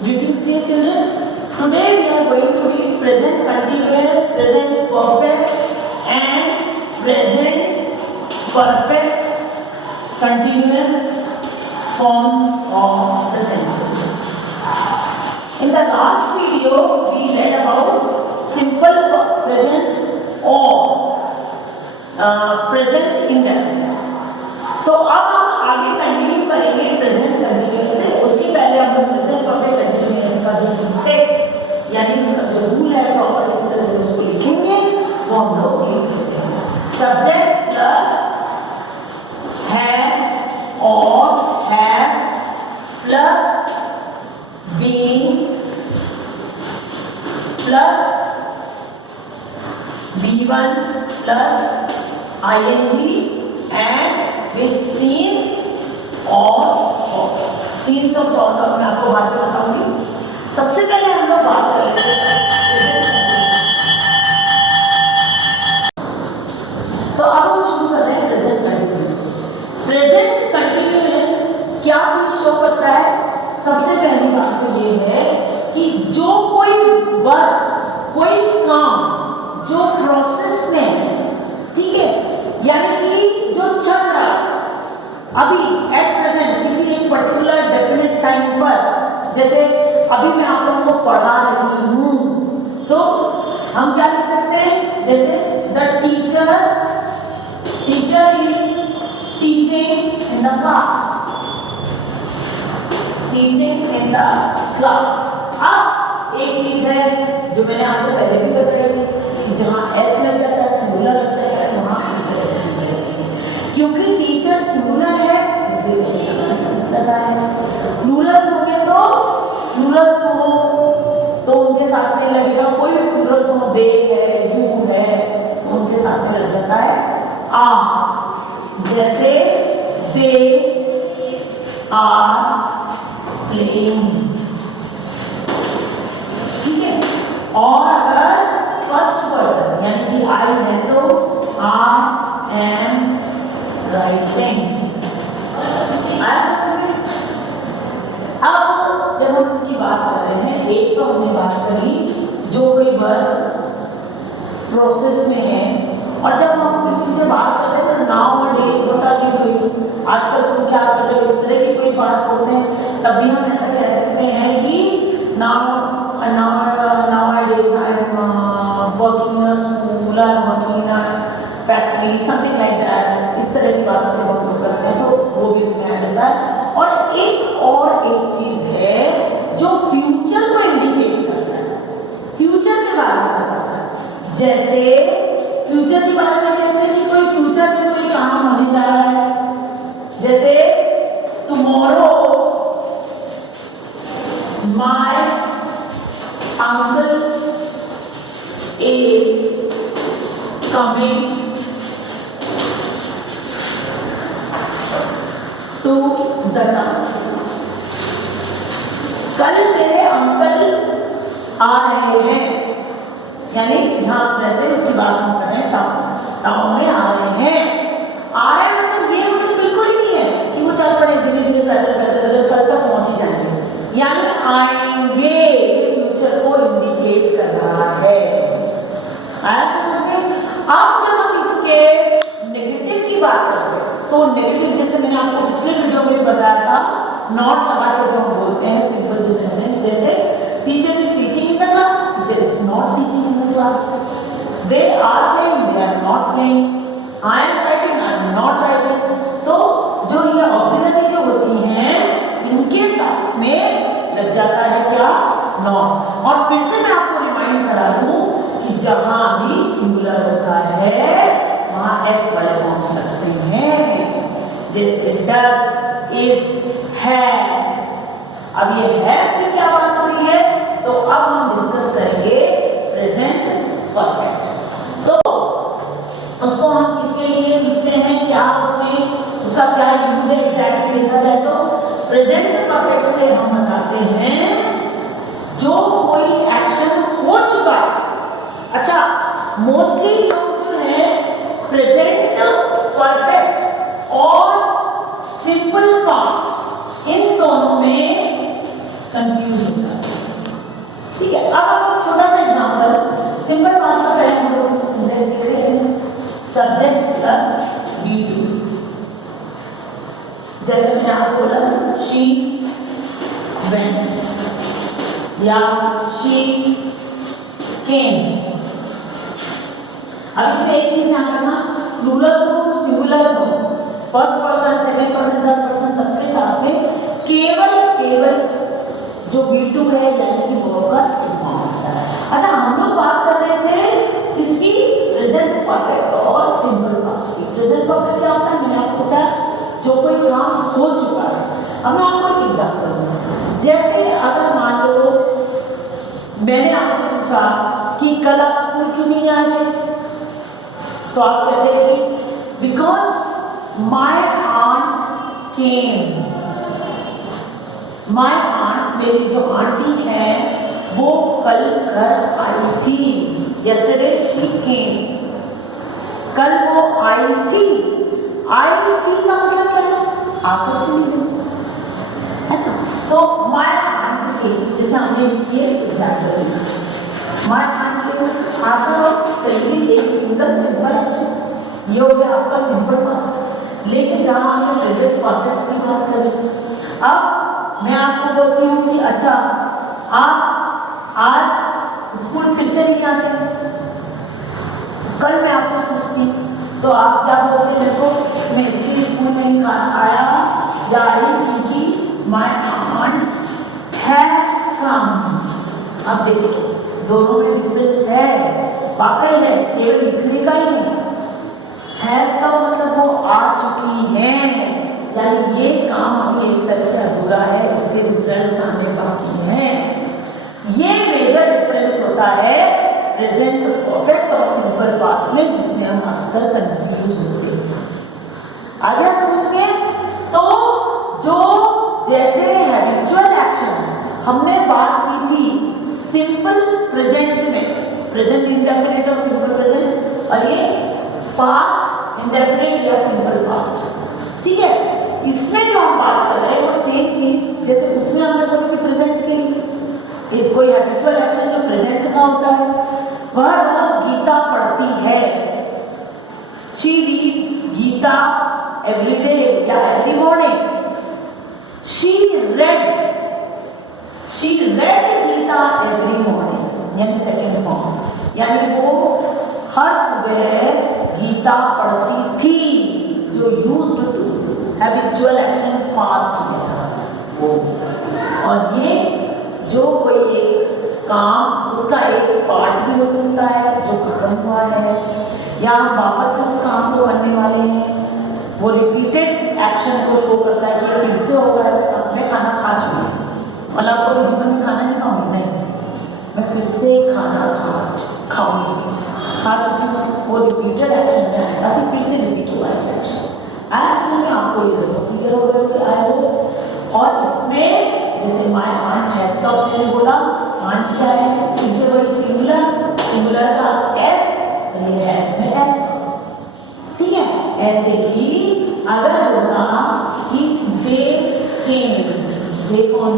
Greetings dear children. Today we are going to read present continuous, present perfect and present perfect continuous forms of the tenses. In the last video we read about simple present or present indefinite. तो अब हम आगे continue करेंगे present continuous से। उसके पहले हम लोग प्रेजेंट परफेक्ट कंटिन्यूअस का जो सिंटैक्स यानी उसका जो रूल है प्रॉपर इस तरह से उसको लिखेंगे वो हम लोग लिख लेते हैं। सब्जेक्ट प्लस हैज और have plus being plus B1 plus ing and with scenes और scenes of thought मैं आपको बाद में बताऊंगी। सबसे पहले हम लोग बात कर लेते हैं। तो अब हम शुरू कर रहे हैं प्रेजेंट कंटिन्यूअस। प्रेजेंट कंटिन्यूअस क्या चीज शो करता है? सबसे पहली बात तो ये है कि जो कोई वर्क कोई काम जो प्रोसेस में है, ठीक है, यानी कि जो चल रहा अभी एट प्रेजेंट किसी एक पर्टिकुलर डेफिनेट टाइम पर, जैसे अभी मैं आप लोगों को पढ़ा रही हूं तो हम क्या लिख सकते हैं? जैसे the teacher is teaching in the class, teaching in the class. अब एक चीज है जो मैंने आपको पहले भी बताई थी, जहां एस लग जाता है सिंगुलर लगता है वहां इस तरह की चीजें लगेंगी। क्योंकि टीचर सिंगुलर है इसलिए उसके साथ लगा है। प्लूरल्स हो गए तो प्लूरल्स हो तो उनके साथ में लगेगा, कोई भी प्लूरल्स हो, दे है यू है तो उनके साथ में लग जाता है आ। जैसे दे आर प्लेइंग, ठीक है। और अगर फर्स्ट पर्सन यानी कि आई है तो आई एम राइटिंग। अब जब हम इसकी बात कर रहे हैं, एक तो हमने बात करी जो कोई वर्क प्रोसेस में है, और जब हम किसी से बात करते हैं तो nowadays what are you doing, आजकल तुम क्या कर रहे हो, इस तरह की कोई बात करते हैं तब भी हम ऐसा कह सकते हैं कि now nowadays I am working in a school, I am working in a factory, something like that। इस तरह की बात जब हम लोग करते हैं तो वो भी इसमें आ जाता है। और एक चीज है जो फ्यूचर को इंडिकेट करता है, फ्यूचर के बारे में बताता है। जैसे फ्यूचर के बारे में कैसे कि कोई फ्यूचर में कोई काम होने जा रहा है, जैसे tomorrow my uncle is coming to the town। कल मेरे अंकल आ रहे हैं, यानी जहां आप रहते हैं उसकी बात हम कर रहे हैं, टाउन में आ रहे हैं। मतलब ये मतलब बिल्कुल ही नहीं है कि वो चल पड़े धीरे धीरे पैदल कल तक पहुंच ही जाएंगे, यानी आएंगे को इंडिकेट कर रहा है। आया समझ में? अब जब हम इसके नेगेटिव की बात करते हैं तो नेगेटिव, जैसे मैंने आपको पिछले वीडियो में बताया था, नॉट लगा के जो हम बोलते हैं सिंपल टू सेंटेंस, जैसे teacher is teaching in the class, teacher is not teaching in the class. They are playing, they are not playing. I am writing, I am not writing. तो जो ये ऑक्सिलरी जो होती हैं इनके साथ में लग जाता है क्या? नॉट। और फिर से मैं आपको रिमाइंड करा दूं कि जहां भी सिंगुलर होता है वहां एस वाले फॉर्म्स लगते हैं, जैसे डस, इज, हैज। अब ये हैज की क्या बात हो रही है तो अब हम डिस्कस करेंगे प्रेजेंट परफेक्ट। तो उसको हम किसके लिए लिखते हैं, क्या उसमें उसका क्या यूज है एग्जैक्टली देखा जाए तो प्रेजेंट परफेक्ट से हम बताते हैं जो कोई एक्शन हो चुका है। अच्छा, मोस्टली लोग जो है प्रेजेंट परफेक्ट और सिंपल पास्ट इन दोनों में कंफ्यूज होता है। ठीक है, अब हम एक छोटा सा एग्जांपल सिंपल पास्ट का पहले हम लोग सिंटेक्स सीख रहे हैं, सब्जेक्ट प्लस V2। जैसे मैंने आपको बोला शी वेंट या शी केम। अब इसमें एक चीज ध्यान रखना, प्लूरल्स हो सिंगुलर्स हो, first person second person third person सबके साथ में केवल जो V2 है यानी कि वर्ब का सेकंड फॉर्म होता है। अच्छा, हम लोग बात कर रहे थे इसकी प्रेजेंट परफेक्ट और सिंपल पास्ट की। प्रेजेंट परफेक्ट क्या होता है, मैंने आपको बताया जो कोई काम हो चुका है। अब मैं आपको एक एग्जांपल दूंगा, जैसे अगर मान लो मैंने आपसे पूछा कि कल आप स्कूल क्यों नहीं आए थे, तो आप कहते हैं कि because my aunt came. My aunt, मेरी जो आंटी है वो कल घर आई थी। यस्टरडे शी केम, कल वो आई थी। आई थी का मतलब क्या है, आकर चली गई, है ना। तो माय आंट केम, जैसे हमने लिखी है एग्जाम्पल, माय आंट केम आकर और चली गई, एक सिंगल सिंपल एक्शन, ये हो गया आपका सिंपल पास्ट। लेकिन जहां हमने प्रेजेंट परफेक्ट की बात करें, अब मैं आपको बोलती हूँ कि अच्छा आप आज स्कूल फिर से नहीं आते, कल मैं आपसे पूछती तो आप क्या बोलते, देखो मैं इसलिए स्कूल नहीं आया या आई क्योंकि माय आंट हैज कम। अब देखो दोनों में डिफरेंस है, वाकई है, केवल लिखने का ही नहीं। हैज का मतलब वो आ चुकी है, यानी ये काम अभी एक तरह से अधूरा है, इसके रिजल्ट्स आने बाकी हैं। ये मेजर डिफरेंस होता है प्रेजेंट परफेक्ट और सिंपल पास्ट में, जिसमें हम अक्सर कंफ्यूज होते हैं। आ गया समझ में? तो जो जैसे हैबिचुअल एक्शन हमने बात की थी सिंपल प्रेजेंट में, प्रेजेंट इंडेफिनिट और सिंपल प्रेजेंट, और ये पास्ट इंडेफिनिट या सिंपल पास्ट। ठीक है, इसमें जो हम बात कर रहे हैं वो सेम चीज जैसे उसमें हमने बोली थी प्रेजेंट के लिए, कोई हैबिचुअल एक्शन जो प्रेजेंट का होता है, वह रोज गीता पढ़ती है। She reads Gita every day या every morning. She read Gita every morning, यानी सेकेंड फॉर्म, यानी वो हर सुबह गीता पढ़ती थी, जो used to habitual action past में। और ये जो कोई एक काम उसका एक पार्ट भी हो सकता है जो खत्म हुआ है, या वापस से उस काम को करने वाले हैं, वो रिपीटेड एक्शन को शो करता है कि फिर से होगा ऐसा काम। मैं खाना खा चुकी हूँ, मतलब आपको जीवन में खाना नहीं खाऊंगी, नहीं, मैं फिर से खाना खाऊंगी, खा चुकी हूँ, वो रिपीटेड एक्शन में आएगा, फिर से रिपीट हुआ है एक्शन। ऐसे में आपको ये देखो क्लियर हो गया आए हो। और इसमें जैसे माय आंट हैज का मैंने बोला, आंट क्या है, फिर से वही सिंगुलर का एस, ये हैज में एस। ठीक है, ऐसे ही अगर होगा कि दे केम, दे कौन,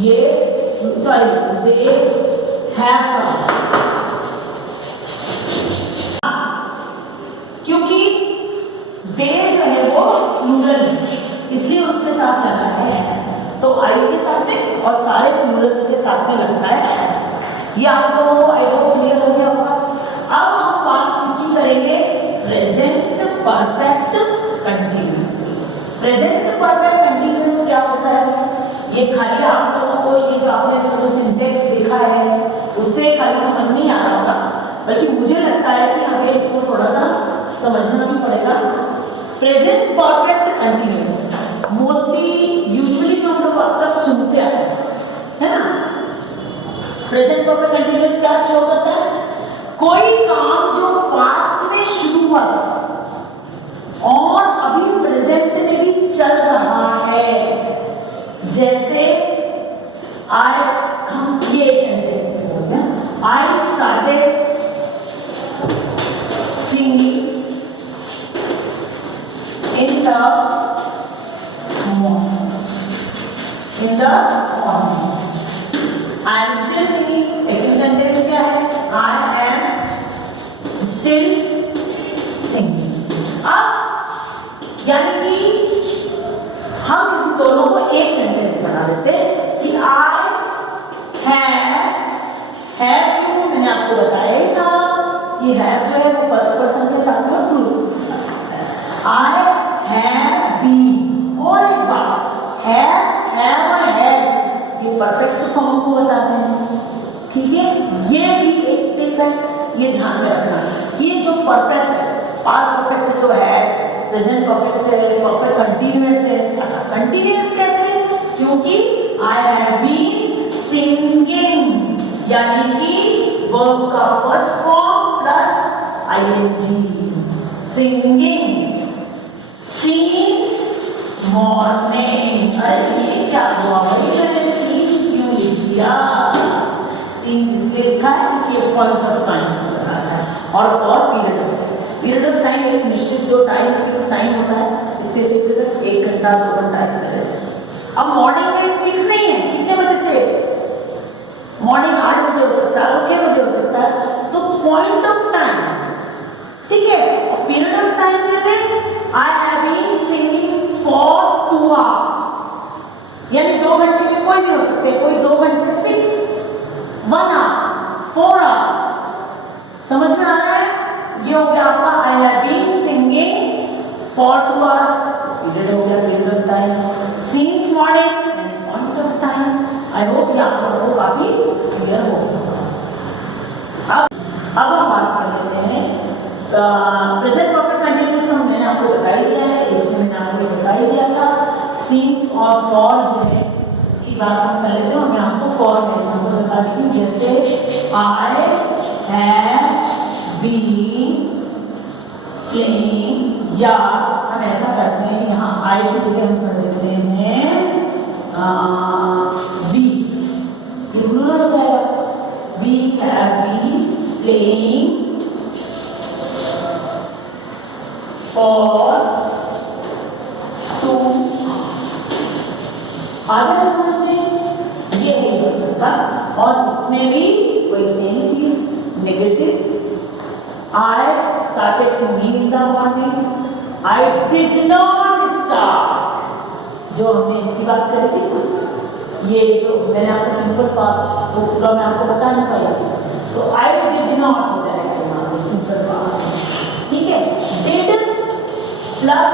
ये सॉरी दे हैव कम, क्योंकि दे जो है वो प्लूरल है इसलिए उसके साथ लगा है, तो आई के साथ में और सारे प्लूरल्स के साथ में लगता है। ये आपको आई होप क्लियर हो गया होगा। अब हम बात किसकी करेंगे, present perfect continuous. Present perfect continuous क्या होता है, ये खाली आप लोगों को ये जो आपने जो सिंटेक्स देखा है उससे खाली समझ नहीं आ रहा होगा, बल्कि मुझे लगता है कि हमें इसको थोड़ा सा समझना भी पड़ेगा। Present perfect continuous mostly usually जो हम लोग अब तक सुनते आए है ना, प्रेजेंट परफेक्ट कंटीन्यूअस क्या शो करता है, कोई काम जो पास्ट में शुरू हुआ था और अभी प्रेजेंट में भी चल रहा है। जैसे हम ये एक सेंटेंस में बोलते हैं, I started singing in the morning। In the morning. I am still singing, second sentence क्या है, आई एम स्टिल सिंगिंग। अब यानी कि हम इन दोनों को एक सेंटेंस बना देते कि आई हैव क्यों, मैंने आपको बताया ही था कि हैव जो है वो फर्स्ट पर्सन के साथ में प्लूरल के साथ है। आई हैव बीन, और एक बात, हैज, हैव और हैड ये परफेक्ट फॉर्म को बताते हैं, ठीक है। ये भी एक टिप है, ये ध्यान में रखना। ये जो परफेक्ट है, पास्ट परफेक्ट तो है, प्रेजेंट परफेक्ट है, परफेक्ट कंटीन्यूअस है। अच्छा, कंटीन्यूअस कैसे, क्योंकि आई हैव बीन सिंगिंग, यानी कि वर्ब का first form plus ING, singing since morning. अरे ये क्या हुआ भाई, मैंने सिंस क्यों लिख दिया, सिंस इसलिए लिखा है क्योंकि पॉइंट ऑफ टाइम बताता है, और फॉर पीरियड ऑफ टाइम एक निश्चित जो टाइम, फिक्स टाइम होता है, इतने से इतने तक, 1 घंटा 2 घंटा इस तरह से। अब मॉर्निंग में फिक्स नहीं है कितने बजे से, मॉर्निंग 8 बजे हो सकता है, 6 बजे हो सकता है, तो पॉइंट ऑफ टाइम, ठीक है। और पीरियड ऑफ टाइम जैसे I have been singing for 2 hours, यानी 2 घंटे में कोई भी हो सकते हैं, कोई 2 घंटे फिक्स, 1 आवर, 4 आवर्स, समझ में आ रहा है। ये हो गया आपका I have been singing for 2 hours, period हो गया, period of time. Since morning यानी point of time. I hope ये आप लोगों को काफी क्लियर हो गया। अब हम बात कर लेते हैं प्रेजेंट परफेक्ट कंटीन्यूअस, मैंने आपको बता ही दिया है, इसमें मैंने आपको बता ही दिया था। सिंस और फॉर जो है इसकी बात हम कर लेते हैं, मैं आपको फॉर का एग्जांपल बता देती हूँ। जैसे आई हैव बीन प्लेइंग, या हम ऐसा करते हैं, यहाँ आई की जगह हम कर देते हैं बी, प्लूरल हो जाएगा, we have been playing for 2 hours. आगे समझ में ये है का, और इसमें भी वही सेम चीज, negative. I started singing in the morning. I did not start, जो हमने इसकी बात करी थी, ये तो मैंने आपको सिंपल पास्ट तो पूरा मैं आपको बता नहीं पाया, तो I did not हो जाएगा यहाँ पे सिंपल पास्ट, ठीक है। did plus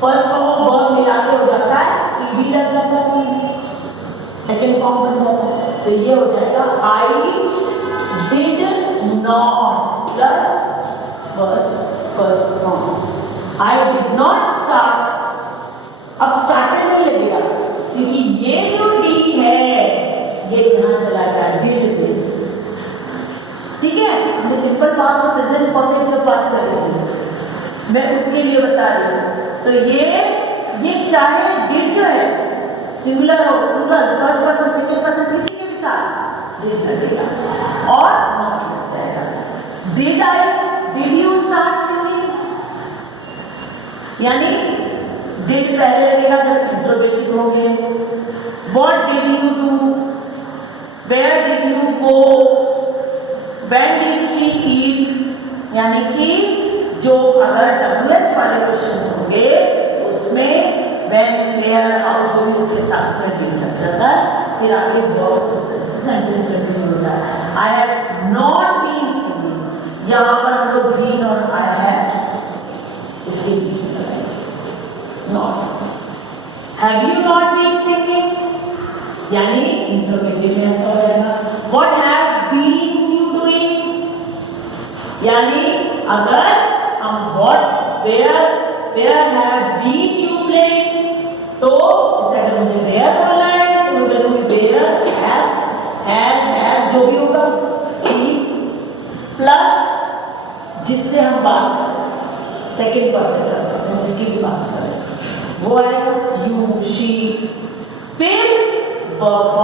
first form verb मिला के हो जाता है, ed लग जाता है, सेकेंड फॉर्म बन जाता है, तो ये हो जाएगा I did not plus first form. I did not start, अब स्टार्टेड नहीं लगेगा क्योंकि ये जो डी है ये यहाँ चला गया डिड पे, ठीक है। हम सिंपल पास्ट और प्रेजेंट परफेक्ट जब बात कर रहे थे, मैं उसके लिए बता रही हूँ। तो ये चाहे डिड जो है सिंगुलर हो, plural, first person, second person, किसी के भी साथ डिड लगेगा और नॉट लग जाएगा। Did you start singing? यानी did पहले लगेगा जब इंट्रोगेटिव होंगे। What did you do? Where did you go? When did she eat? यानी कि जो अगर WH वाले क्वेश्चंस होंगे उसमें when, where, how जो भी उसके साथ में did लग जाता है, फिर आगे verb उस तरह से सेंटेंस कंटिन्यू होता है। I have not been singing, यहाँ पर हम लोग बीन और आई हैव इसके बीच में लगाएंगे, not. Have you not been singing, यानी इंट्रोगेटिव में ऐसा हो जाएगा। What have been you doing, यानी अगर हम what, where have been you playing, तो इस अगर मुझे वेयर बोलना है तो मैं बोलूंगी वेयर हैव जो भी होगा प्लस जिससे हम बात करें, सेकेंड पर्सन जिसकी भी बात करें वो आएगा यू, शी, फिर वर्ब